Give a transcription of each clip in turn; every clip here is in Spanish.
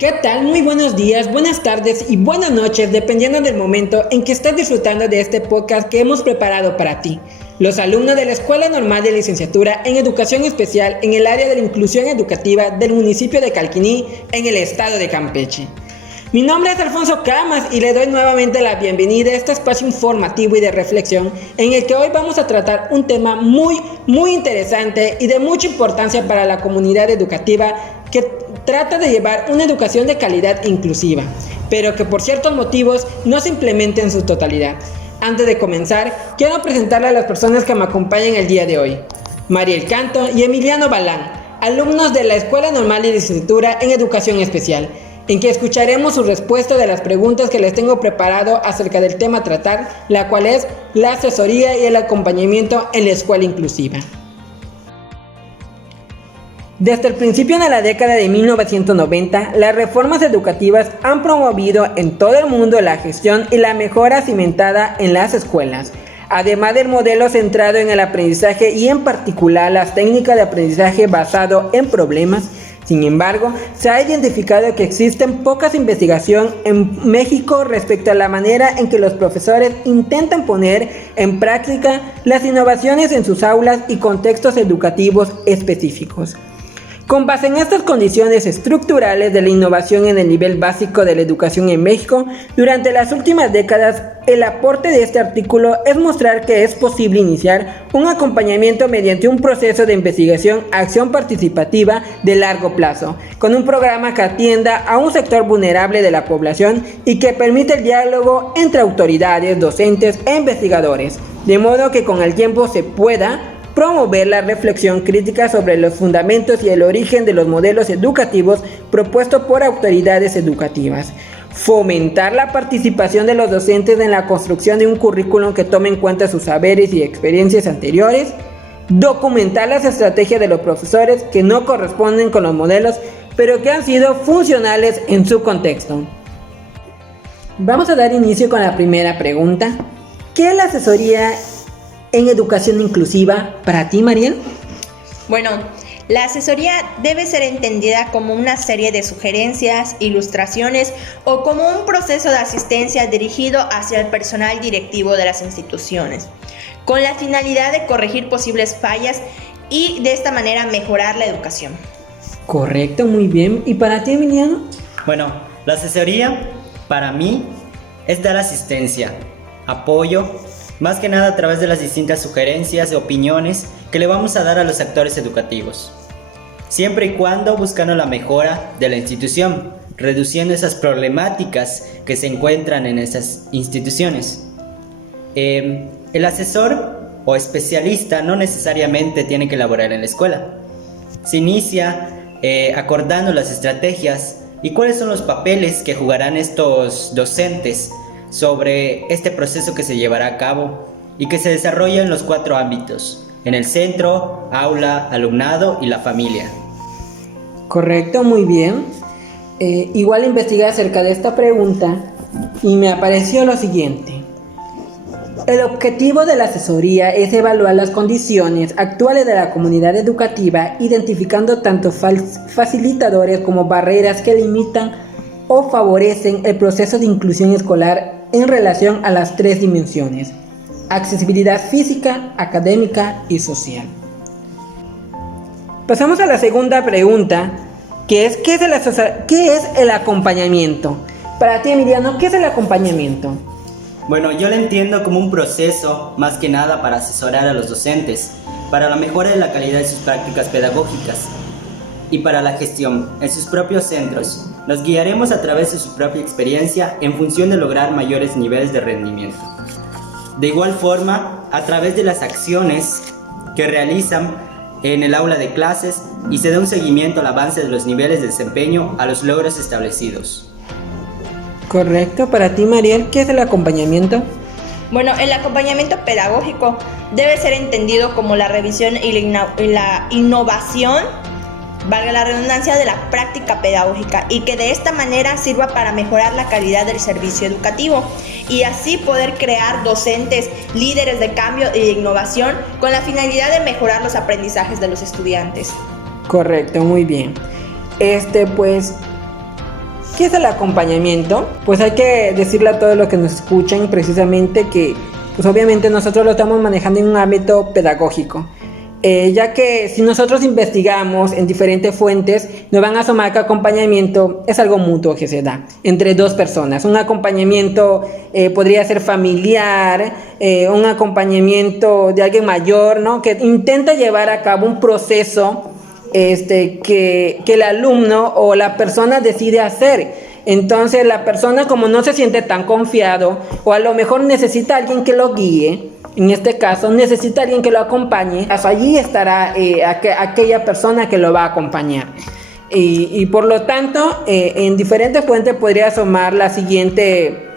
¿Qué tal? Muy buenos días, buenas tardes y buenas noches, dependiendo del momento en que estés disfrutando de este podcast que hemos preparado para ti. Los alumnos de la Escuela Normal de Licenciatura en Educación Especial en el área de la inclusión educativa del municipio de Calquiní, en el estado de Campeche. Mi nombre es Alfonso Camas y le doy nuevamente la bienvenida a este espacio informativo y de reflexión en el que hoy vamos a tratar un tema muy interesante y de mucha importancia para la comunidad educativa que trata de llevar una educación de calidad inclusiva, pero que por ciertos motivos no se implementa en su totalidad. Antes de comenzar, quiero presentarle a las personas que me acompañan el día de hoy. Mariel Canto y Emiliano Balán, alumnos de la Escuela Normal de Licenciatura en Educación Especial, en que escucharemos su respuesta de las preguntas que les tengo preparado acerca del tema a tratar, la cual es la asesoría y el acompañamiento en la escuela inclusiva. Desde el principio de la década de 1990, las reformas educativas han promovido en todo el mundo la gestión y la mejora cimentada en las escuelas, además del modelo centrado en el aprendizaje y en particular las técnicas de aprendizaje basado en problemas. Sin embargo, se ha identificado que existen pocas investigaciones en México respecto a la manera en que los profesores intentan poner en práctica las innovaciones en sus aulas y contextos educativos específicos. Con base en estas condiciones estructurales de la innovación en el nivel básico de la educación en México, durante las últimas décadas, el aporte de este artículo es mostrar que es posible iniciar un acompañamiento mediante un proceso de investigación, acción participativa de largo plazo, con un programa que atienda a un sector vulnerable de la población y que permite el diálogo entre autoridades, docentes e investigadores, de modo que con el tiempo se pueda promover la reflexión crítica sobre los fundamentos y el origen de los modelos educativos propuestos por autoridades educativas, fomentar la participación de los docentes en la construcción de un currículum que tome en cuenta sus saberes y experiencias anteriores, documentar las estrategias de los profesores que no corresponden con los modelos, pero que han sido funcionales en su contexto. Vamos a dar inicio con la primera pregunta. ¿Qué es la asesoría en educación inclusiva para ti, Mariel? Bueno, la asesoría debe ser entendida como una serie de sugerencias, ilustraciones o como un proceso de asistencia dirigido hacia el personal directivo de las instituciones, con la finalidad de corregir posibles fallas y de esta manera mejorar la educación. Correcto, muy bien. ¿Y para ti, Emiliano? Bueno, la asesoría para mí es dar asistencia, apoyo, más que nada a través de las distintas sugerencias y opiniones que le vamos a dar a los actores educativos, siempre y cuando buscando la mejora de la institución, reduciendo esas problemáticas que se encuentran en esas instituciones. El asesor o especialista no necesariamente tiene que laborar en la escuela. Se inicia acordando las estrategias y cuáles son los papeles que jugarán estos docentes sobre este proceso que se llevará a cabo y que se desarrolla en los 4 ámbitos: en el centro, aula, alumnado y la familia. Correcto, muy bien. Igual investigué acerca de esta pregunta y me apareció lo siguiente. El objetivo de la asesoría es evaluar las condiciones actuales de la comunidad educativa, identificando tanto facilitadores como barreras que limitan o favorecen el proceso de inclusión escolar en relación a las 3 dimensiones: accesibilidad física, académica y social. Pasamos a la segunda pregunta, que es ¿qué es el acompañamiento? Para ti, Emiliano, ¿qué es el acompañamiento? Bueno, yo lo entiendo como un proceso más que nada para asesorar a los docentes, para la mejora de la calidad de sus prácticas pedagógicas y para la gestión en sus propios centros. Los guiaremos a través de su propia experiencia en función de lograr mayores niveles de rendimiento. De igual forma, a través de las acciones que realizan en el aula de clases y se da un seguimiento al avance de los niveles de desempeño a los logros establecidos. Correcto. Para ti, Mariel, ¿qué es el acompañamiento? Bueno, el acompañamiento pedagógico debe ser entendido como la revisión y la innovación, valga la redundancia, de la práctica pedagógica y que de esta manera sirva para mejorar la calidad del servicio educativo y así poder crear docentes líderes de cambio y de innovación con la finalidad de mejorar los aprendizajes de los estudiantes. Correcto, muy bien. Pues ¿Qué es el acompañamiento? Pues hay que decirle a todos los que nos escuchan precisamente que pues obviamente nosotros lo estamos manejando en un ámbito pedagógico. Ya que si nosotros investigamos en diferentes fuentes, nos van a asomar que acompañamiento es algo mutuo que se da entre dos personas. Un acompañamiento podría ser familiar, un acompañamiento de alguien mayor, ¿no? Que intenta llevar a cabo un proceso que el alumno o la persona decide hacer. Entonces la persona, como no se siente tan confiado, o a lo mejor necesita a alguien que lo guíe, en este caso necesita a alguien que lo acompañe, allí estará aquella persona que lo va a acompañar. Y por lo tanto, en diferentes fuentes podría asomar la siguiente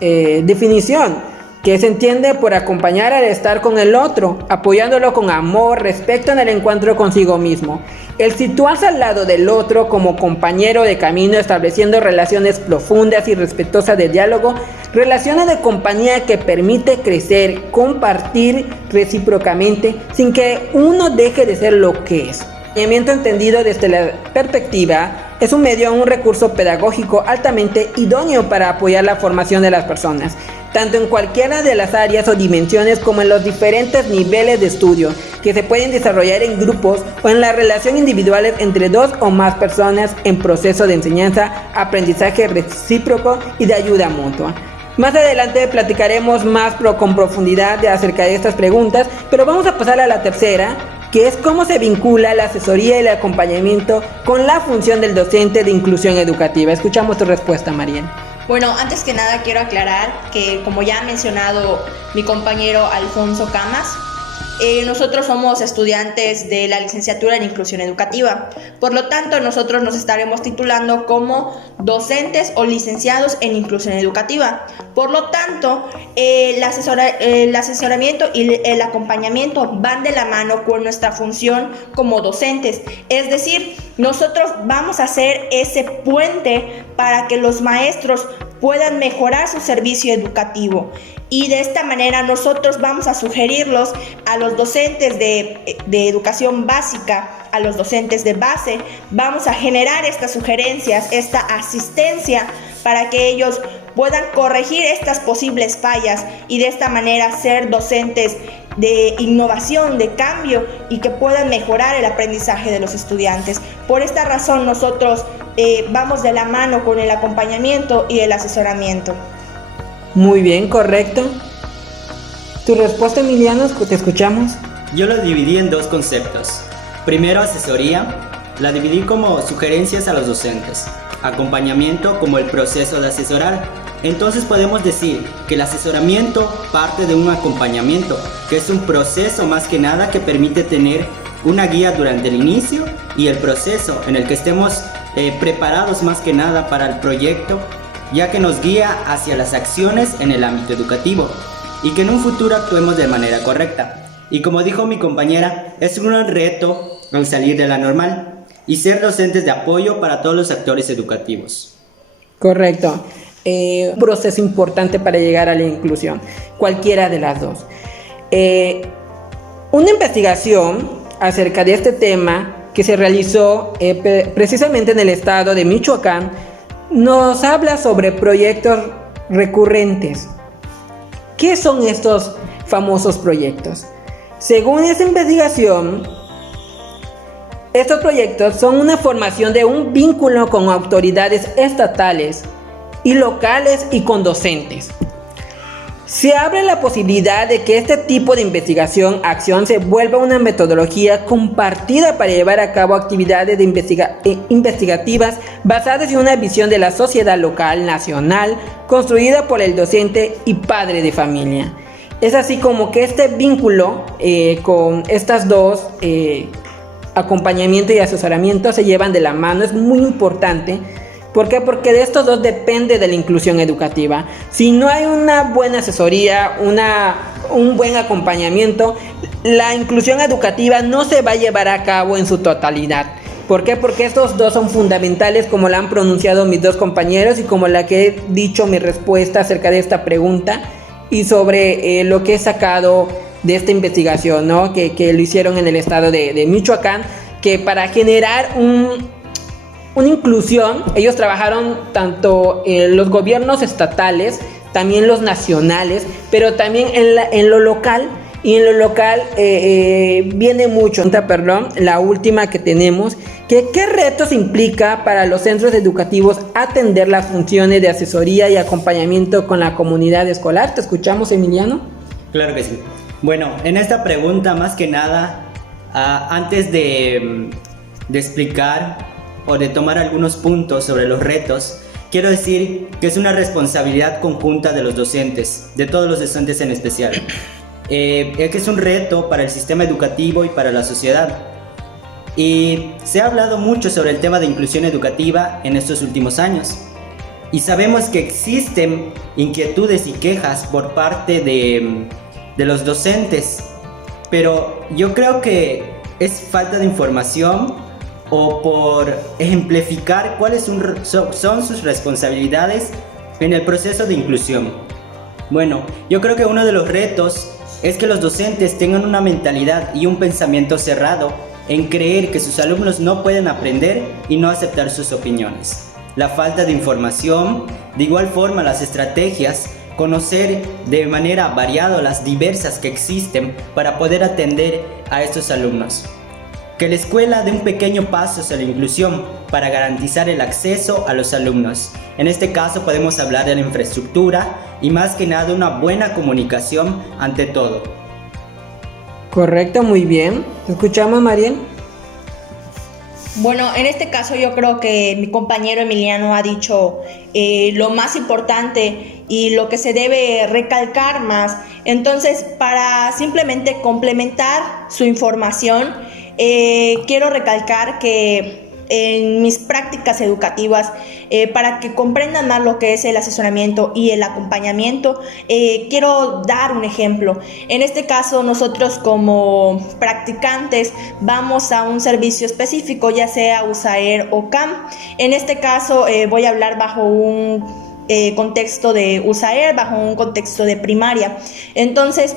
definición, que se entiende por acompañar al estar con el otro, apoyándolo con amor, respeto en el encuentro consigo mismo. El situarse al lado del otro como compañero de camino, estableciendo relaciones profundas y respetuosas de diálogo, relaciones de compañía que permite crecer, compartir recíprocamente, sin que uno deje de ser lo que es. El acompañamiento, entendido desde la perspectiva, es un medio, un recurso pedagógico altamente idóneo para apoyar la formación de las personas, tanto en cualquiera de las áreas o dimensiones como en los diferentes niveles de estudio que se pueden desarrollar en grupos o en la relación individuales entre dos o más personas en proceso de enseñanza, aprendizaje recíproco y de ayuda mutua. Más adelante platicaremos más con profundidad acerca de estas preguntas, pero vamos a pasar a la tercera, que es cómo se vincula la asesoría y el acompañamiento con la función del docente de inclusión educativa. Escuchamos tu respuesta, Mariel. Bueno, antes que nada quiero aclarar que, como ya ha mencionado mi compañero Alfonso Camas, nosotros somos estudiantes de la licenciatura en inclusión educativa. Por lo tanto, nosotros nos estaremos titulando como docentes o licenciados en inclusión educativa. Por lo tanto, el asesoramiento y el acompañamiento van de la mano con nuestra función como docentes. Es decir, nosotros vamos a ser ese puente para que los maestros puedan mejorar su servicio educativo, y de esta manera nosotros vamos a sugerirlos a los docentes de educación básica, a los docentes de base. Vamos a generar estas sugerencias, esta asistencia, para que ellos puedan corregir estas posibles fallas y de esta manera ser docentes de innovación, de cambio, y que puedan mejorar el aprendizaje de los estudiantes. Por esta razón nosotros vamos de la mano con el acompañamiento y el asesoramiento. Muy bien, correcto. ¿Tu respuesta, Emiliano? Te escuchamos. Yo lo dividí en dos conceptos. Primero, asesoría. La dividí como sugerencias a los docentes. Acompañamiento como el proceso de asesorar. Entonces podemos decir que el asesoramiento parte de un acompañamiento, que es un proceso más que nada que permite tener una guía durante el inicio y el proceso en el que estemos preparados más que nada para el proyecto, ya que nos guía hacia las acciones en el ámbito educativo y que en un futuro actuemos de manera correcta. Y como dijo mi compañera, es un gran reto al salir de la normal y ser docentes de apoyo para todos los actores educativos. Correcto. Un proceso importante para llegar a la inclusión, cualquiera de las dos. Una investigación acerca de este tema que se realizó precisamente en el estado de Michoacán nos habla sobre proyectos recurrentes. ¿Qué son estos famosos proyectos? Según esta investigación, estos proyectos son una formación de un vínculo con autoridades estatales y locales y con docentes. Se abre la posibilidad de que este tipo de acción se vuelva una metodología compartida para llevar a cabo actividades investigativas basadas en una visión de la sociedad local, nacional, construida por el docente y padre de familia. Es así como que este vínculo con estas dos, acompañamiento y asesoramiento, se llevan de la mano. Es muy importante. ¿Por qué? Porque de estos dos depende de la inclusión educativa. Si no hay una buena asesoría, un buen acompañamiento, la inclusión educativa no se va a llevar a cabo en su totalidad. ¿Por qué? Porque estos dos son fundamentales, como la han pronunciado mis dos compañeros y como la que he dicho mi respuesta acerca de esta pregunta y sobre lo que he sacado de esta investigación, ¿no? que lo hicieron en el estado de Michoacán, que para generar una inclusión. Ellos trabajaron tanto en los gobiernos estatales, también los nacionales, pero también en lo local. Y en lo local viene mucho, la última que tenemos, que qué retos implica para los centros educativos atender las funciones de asesoría y acompañamiento con la comunidad escolar. ¿Te escuchamos, Emiliano? Claro que sí. Bueno, en esta pregunta, más que nada, antes de explicar o de tomar algunos puntos sobre los retos, quiero decir que es una responsabilidad conjunta de los docentes, de todos los docentes en especial. Que es un reto para el sistema educativo y para la sociedad. Y se ha hablado mucho sobre el tema de inclusión educativa en estos últimos años. Y sabemos que existen inquietudes y quejas por parte de los docentes, pero yo creo que es falta de información o por ejemplificar cuáles son sus responsabilidades en el proceso de inclusión. Bueno, yo creo que uno de los retos es que los docentes tengan una mentalidad y un pensamiento cerrado en creer que sus alumnos no pueden aprender y no aceptar sus opiniones. La falta de información, de igual forma las estrategias, conocer de manera variada las diversas que existen para poder atender a estos alumnos. Que la escuela dé un pequeño paso hacia la inclusión para garantizar el acceso a los alumnos. En este caso podemos hablar de la infraestructura y más que nada una buena comunicación ante todo. Correcto, muy bien. ¿Te escuchamos, Mariel? Bueno, en este caso yo creo que mi compañero Emiliano ha dicho lo más importante y lo que se debe recalcar más. Entonces, para simplemente complementar su información, quiero recalcar que en mis prácticas educativas, para que comprendan más lo que es el asesoramiento y el acompañamiento, quiero dar un ejemplo. En este caso, nosotros como practicantes vamos a un servicio específico, ya sea USAER o CAM. En este caso voy a hablar bajo un contexto de USAER, bajo un contexto de primaria. Entonces,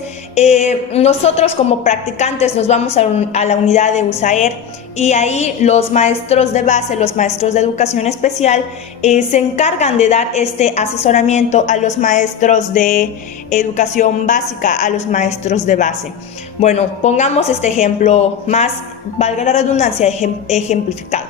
nosotros como practicantes nos vamos a la unidad de USAER y ahí los maestros de base, los maestros de educación especial, se encargan de dar este asesoramiento a los maestros de educación básica, a los maestros de base. Bueno, pongamos este ejemplo más, valga la redundancia, ejemplificado.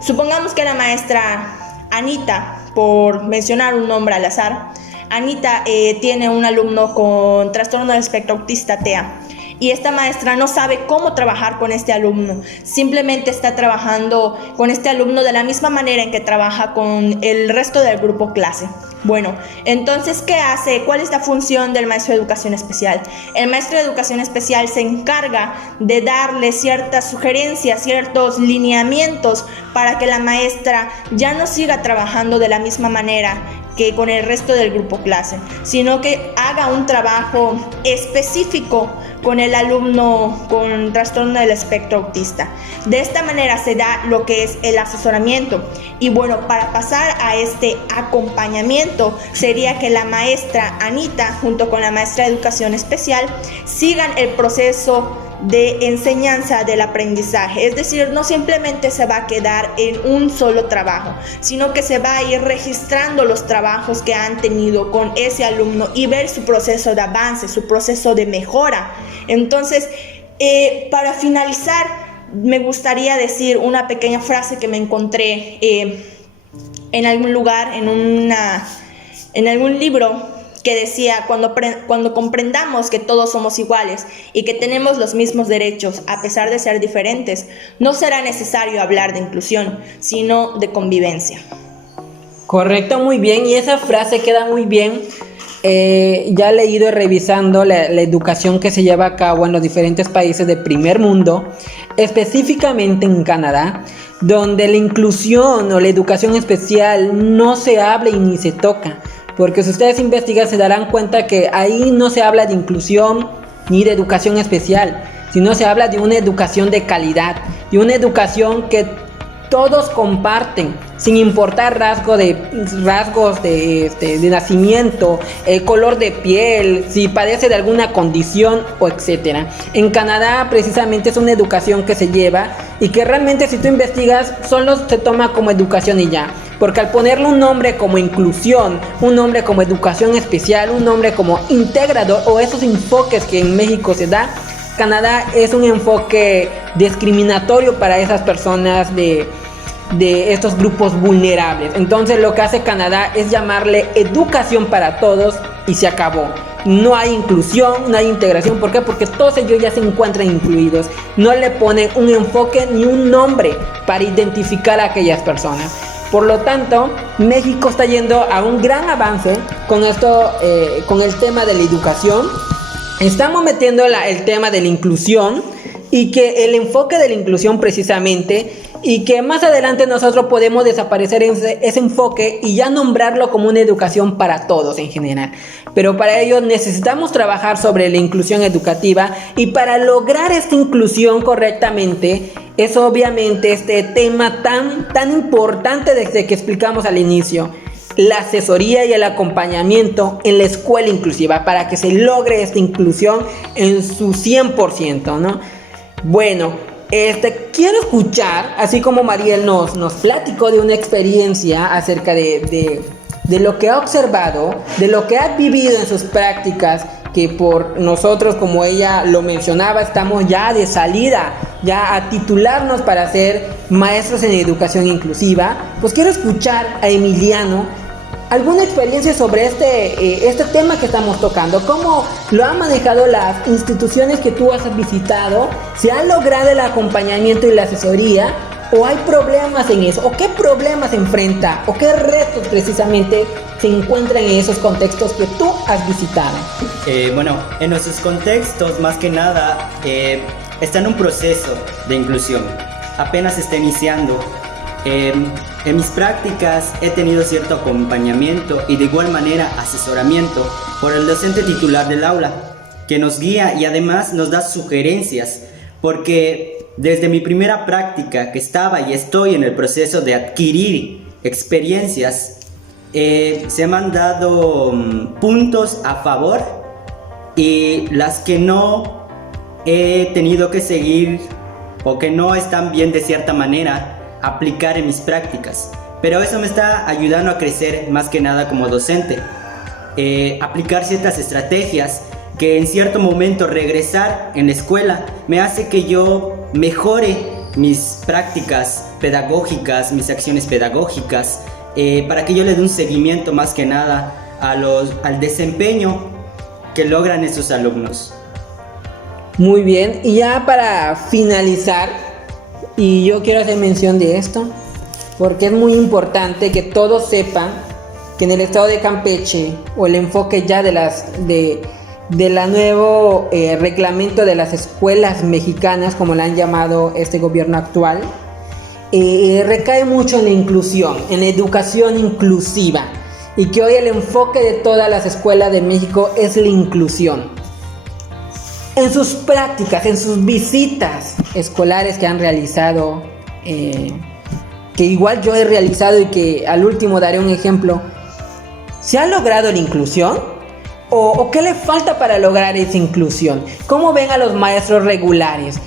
Supongamos que la maestra Anita, por mencionar un nombre al azar, Anita tiene un alumno con trastorno del espectro autista TEA. Y esta maestra no sabe cómo trabajar con este alumno, simplemente está trabajando con este alumno de la misma manera en que trabaja con el resto del grupo clase. Bueno, entonces, ¿qué hace? ¿Cuál es la función del maestro de educación especial? El maestro de educación especial se encarga de darle ciertas sugerencias, ciertos lineamientos para que la maestra ya no siga trabajando de la misma manera que con el resto del grupo clase, sino que haga un trabajo específico con el alumno con trastorno del espectro autista. De esta manera se da lo que es el asesoramiento. Y bueno, para pasar a este acompañamiento sería que la maestra Anita junto con la maestra de educación especial sigan el proceso de enseñanza del aprendizaje, es decir, no simplemente se va a quedar en un solo trabajo, sino que se va a ir registrando los trabajos que han tenido con ese alumno y ver su proceso de avance, su proceso de mejora. Entonces, para finalizar, me gustaría decir una pequeña frase que me encontré en algún lugar, en algún libro, que decía: cuando comprendamos que todos somos iguales y que tenemos los mismos derechos a pesar de ser diferentes, no será necesario hablar de inclusión, sino de convivencia. Correcto, muy bien, y esa frase queda muy bien. Ya he ido revisando la educación que se lleva a cabo en los diferentes países del primer mundo, específicamente en Canadá, donde la inclusión o la educación especial no se habla y ni se toca. Porque si ustedes investigan se darán cuenta que ahí no se habla de inclusión ni de educación especial, sino se habla de una educación de calidad, de una educación que todos comparten, sin importar rasgos de nacimiento, color de piel, si padece de alguna condición o etcétera. En Canadá precisamente es una educación que se lleva y que realmente, si tú investigas, solo se toma como educación y ya. Porque al ponerle un nombre como inclusión, un nombre como educación especial, un nombre como integrador, o esos enfoques que en México se da, Canadá es un enfoque discriminatorio para esas personas de estos grupos vulnerables. Entonces lo que hace Canadá es llamarle educación para todos y se acabó. No hay inclusión, no hay integración. ¿Por qué? Porque todos ellos ya se encuentran incluidos. No le ponen un enfoque ni un nombre para identificar a aquellas personas. Por lo tanto, México está yendo a un gran avance con esto, con el tema de la educación. Estamos metiendo el tema de la inclusión, y que el enfoque de la inclusión precisamente, y que más adelante nosotros podemos desaparecer ese enfoque y ya nombrarlo como una educación para todos en general. Pero para ello necesitamos trabajar sobre la inclusión educativa, y para lograr esta inclusión correctamente es obviamente este tema tan importante desde que explicamos al inicio: la asesoría y el acompañamiento en la escuela inclusiva, para que se logre esta inclusión en su 100%, ¿no? Bueno, quiero escuchar, así como Mariel nos platicó de una experiencia acerca de lo que ha observado, de lo que ha vivido en sus prácticas, que por nosotros, como ella lo mencionaba, estamos ya de salida, ya a titularnos para ser maestros en educación inclusiva. Pues quiero escuchar a Emiliano alguna experiencia sobre este tema que estamos tocando. ¿Cómo lo han manejado las instituciones que tú has visitado? ¿Se ha logrado el acompañamiento y la asesoría? ¿O hay problemas en eso? ¿O qué problemas se enfrenta? ¿O qué retos precisamente se encuentran en esos contextos que tú has visitado? Bueno, en nuestros contextos, más que nada, está en un proceso de inclusión. Apenas está iniciando. En mis prácticas he tenido cierto acompañamiento y de igual manera asesoramiento por el docente titular del aula, que nos guía y además nos da sugerencias, porque desde mi primera práctica, que estaba y estoy en el proceso de adquirir experiencias, se me han dado puntos a favor, y las que no he tenido que seguir o que no están bien de cierta manera aplicar en mis prácticas. Pero eso me está ayudando a crecer más que nada como docente. Aplicar ciertas estrategias que en cierto momento regresar en la escuela me hace que yo mejore mis prácticas pedagógicas, mis acciones pedagógicas, para que yo le dé un seguimiento más que nada al desempeño que logran esos alumnos. Muy bien, y ya para finalizar, y yo quiero hacer mención de esto, porque es muy importante que todos sepan que en el estado de Campeche, o el enfoque ya de la nuevo reglamento de las escuelas mexicanas, como la han llamado este gobierno actual, recae mucho en la inclusión, en la educación inclusiva, y que hoy el enfoque de todas las escuelas de México es la inclusión. En sus prácticas, en sus visitas escolares que han realizado, que igual yo he realizado y que al último daré un ejemplo, ¿se ha logrado la inclusión? ¿O qué le falta para lograr esa inclusión? ¿Cómo ven a los maestros regulares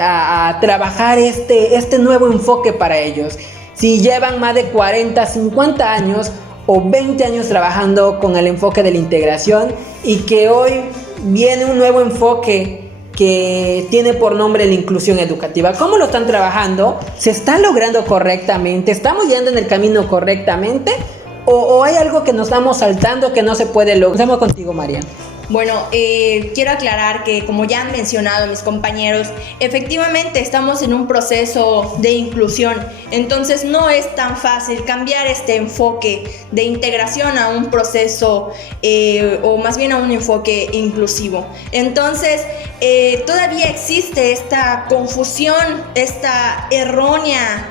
a trabajar este nuevo enfoque para ellos? Si llevan más de 40, 50 años o 20 años trabajando con el enfoque de la integración, y que hoy viene un nuevo enfoque que tiene por nombre la inclusión educativa. ¿Cómo lo están trabajando? ¿Se está logrando correctamente? ¿Estamos yendo en el camino correctamente? ¿O hay algo que nos estamos saltando que no se puede lograr? Empezamos contigo, María. Bueno, quiero aclarar que, como ya han mencionado mis compañeros, efectivamente estamos en un proceso de inclusión. Entonces no es tan fácil cambiar este enfoque de integración a un proceso, o más bien a un enfoque inclusivo. Entonces todavía existe esta confusión, esta errónea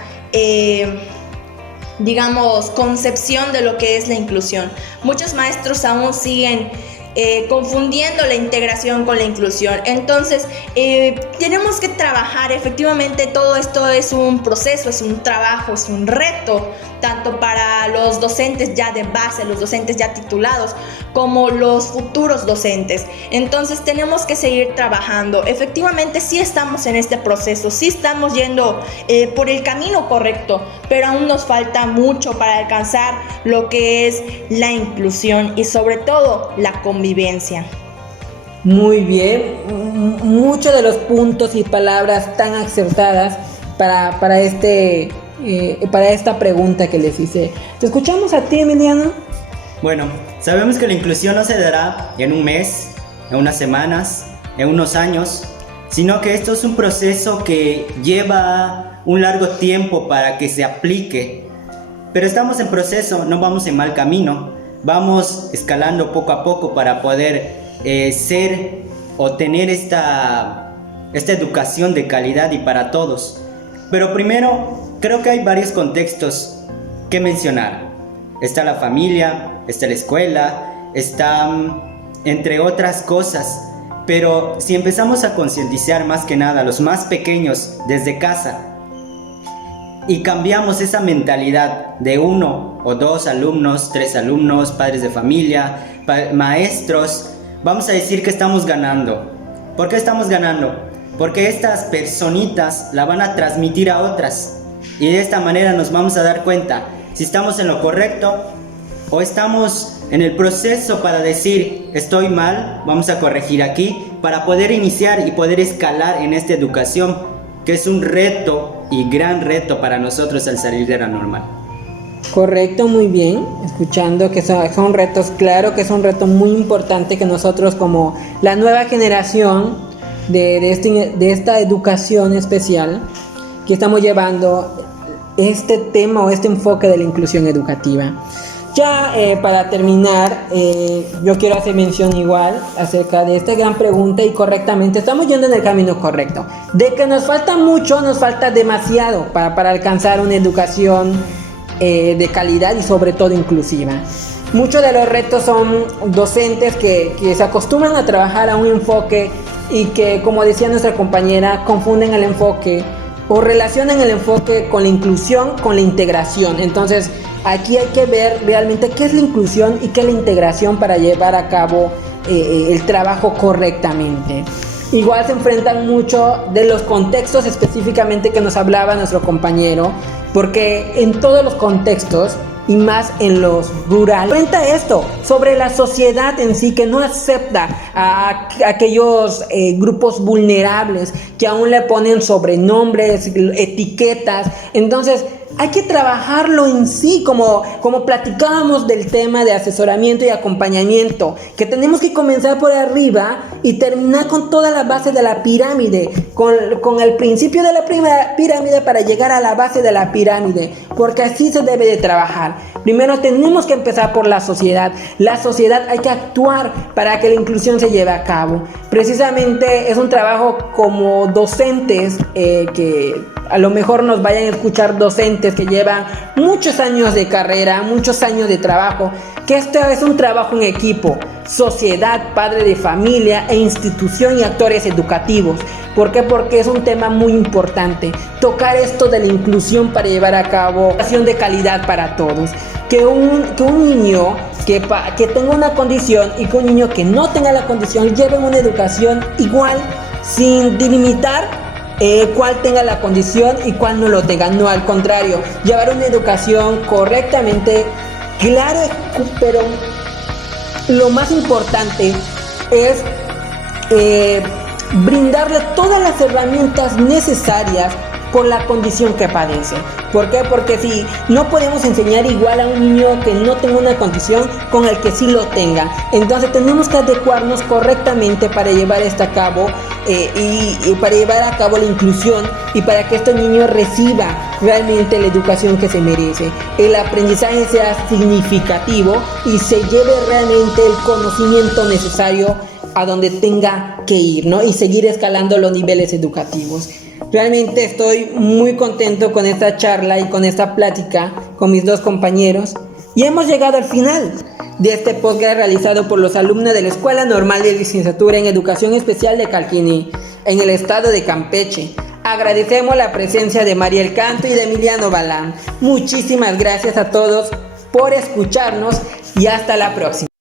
concepción de lo que es la inclusión. Muchos maestros aún siguen confundiendo la integración con la inclusión. Entonces, tenemos que trabajar. Efectivamente, todo esto es un proceso, es un trabajo, es un reto, tanto para los docentes ya de base, los docentes ya titulados, como los futuros docentes. Entonces, tenemos que seguir trabajando. Efectivamente, sí estamos en este proceso, sí estamos yendo por el camino correcto, pero aún nos falta mucho para alcanzar lo que es la inclusión y sobre todo la convivencia. Muy bien, muchos de los puntos y palabras tan acertadas para esta pregunta que les hice. ¿Te escuchamos a ti, Emiliano? Bueno, sabemos que la inclusión no se dará en un mes, en unas semanas, en unos años, sino que esto es un proceso que lleva un largo tiempo para que se aplique. Pero estamos en proceso, no vamos en mal camino, vamos escalando poco a poco para poder ser o tener esta educación de calidad y para todos. Pero primero, creo que hay varios contextos que mencionar. Está la familia, está la escuela, está entre otras cosas. Pero si empezamos a concientizar más que nada a los más pequeños desde casa y cambiamos esa mentalidad de 1 o 2 alumnos, 3 alumnos, padres de familia, maestros, vamos a decir que estamos ganando. ¿Por qué estamos ganando? Porque estas personitas la van a transmitir a otras y de esta manera nos vamos a dar cuenta si estamos en lo correcto o estamos en el proceso para decir estoy mal, vamos a corregir aquí para poder iniciar y poder escalar en esta educación que es un reto y gran reto para nosotros al salir de la normal. Correcto, muy bien, escuchando que son retos, claro que es un reto muy importante que nosotros como la nueva generación de esta educación especial que estamos llevando este tema o este enfoque de la inclusión educativa. Ya para terminar, yo quiero hacer mención igual acerca de esta gran pregunta y correctamente estamos yendo en el camino correcto. De que nos falta mucho, nos falta demasiado para alcanzar una educación de calidad y sobre todo inclusiva. Muchos de los retos son docentes que se acostumbran a trabajar a un enfoque y que, como decía nuestra compañera, confunden el enfoque o relacionan el enfoque con la inclusión, con la integración. Entonces, aquí hay que ver realmente qué es la inclusión y qué es la integración para llevar a cabo el trabajo correctamente. Igual se enfrentan mucho de los contextos específicamente que nos hablaba nuestro compañero, porque en todos los contextos y más en los rurales enfrenta esto sobre la sociedad en sí, que no acepta a aquellos grupos vulnerables que aún le ponen sobrenombres, etiquetas. Entonces hay que trabajarlo en sí, como platicábamos del tema de asesoramiento y acompañamiento, que tenemos que comenzar por arriba y terminar con toda la base de la pirámide, con el principio de la primera pirámide para llegar a la base de la pirámide, porque así se debe de trabajar. Primero tenemos que empezar por la sociedad. La sociedad hay que actuar para que la inclusión se lleve a cabo. Precisamente es un trabajo como docentes que a lo mejor nos vayan a escuchar docentes que llevan muchos años de carrera, muchos años de trabajo, que esto es un trabajo en equipo, sociedad, padre de familia e institución y actores educativos. ¿Por qué? Porque es un tema muy importante, tocar esto de la inclusión para llevar a cabo educación de calidad para todos. Que un niño que tenga una condición y que un niño que no tenga la condición lleve una educación igual, sin delimitar cuál tenga la condición y cuál no lo tenga. No, al contrario, llevar una educación correctamente, claro, pero lo más importante es brindarle todas las herramientas necesarias por la condición que padece. ¿Por qué? Porque si no podemos enseñar igual a un niño que no tenga una condición con el que sí lo tenga, entonces tenemos que adecuarnos correctamente para llevar esto a cabo y para llevar a cabo la inclusión y para que este niño reciba realmente la educación que se merece, el aprendizaje sea significativo y se lleve realmente el conocimiento necesario a donde tenga que ir, ¿no? Y seguir escalando los niveles educativos. Realmente estoy muy contento con esta charla y con esta plática con mis dos compañeros y hemos llegado al final. de este podcast realizado por los alumnos de la Escuela Normal de Licenciatura en Educación Especial de Calquini, en el estado de Campeche. Agradecemos la presencia de Mariel Canto y de Emiliano Balán. Muchísimas gracias a todos por escucharnos y hasta la próxima.